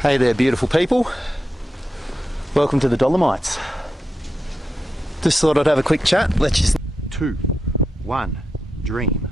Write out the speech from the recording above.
Hey there, beautiful people. Welcome to the Dolomites. Just thought I'd have a quick chat. Let's just 2, 1, dream.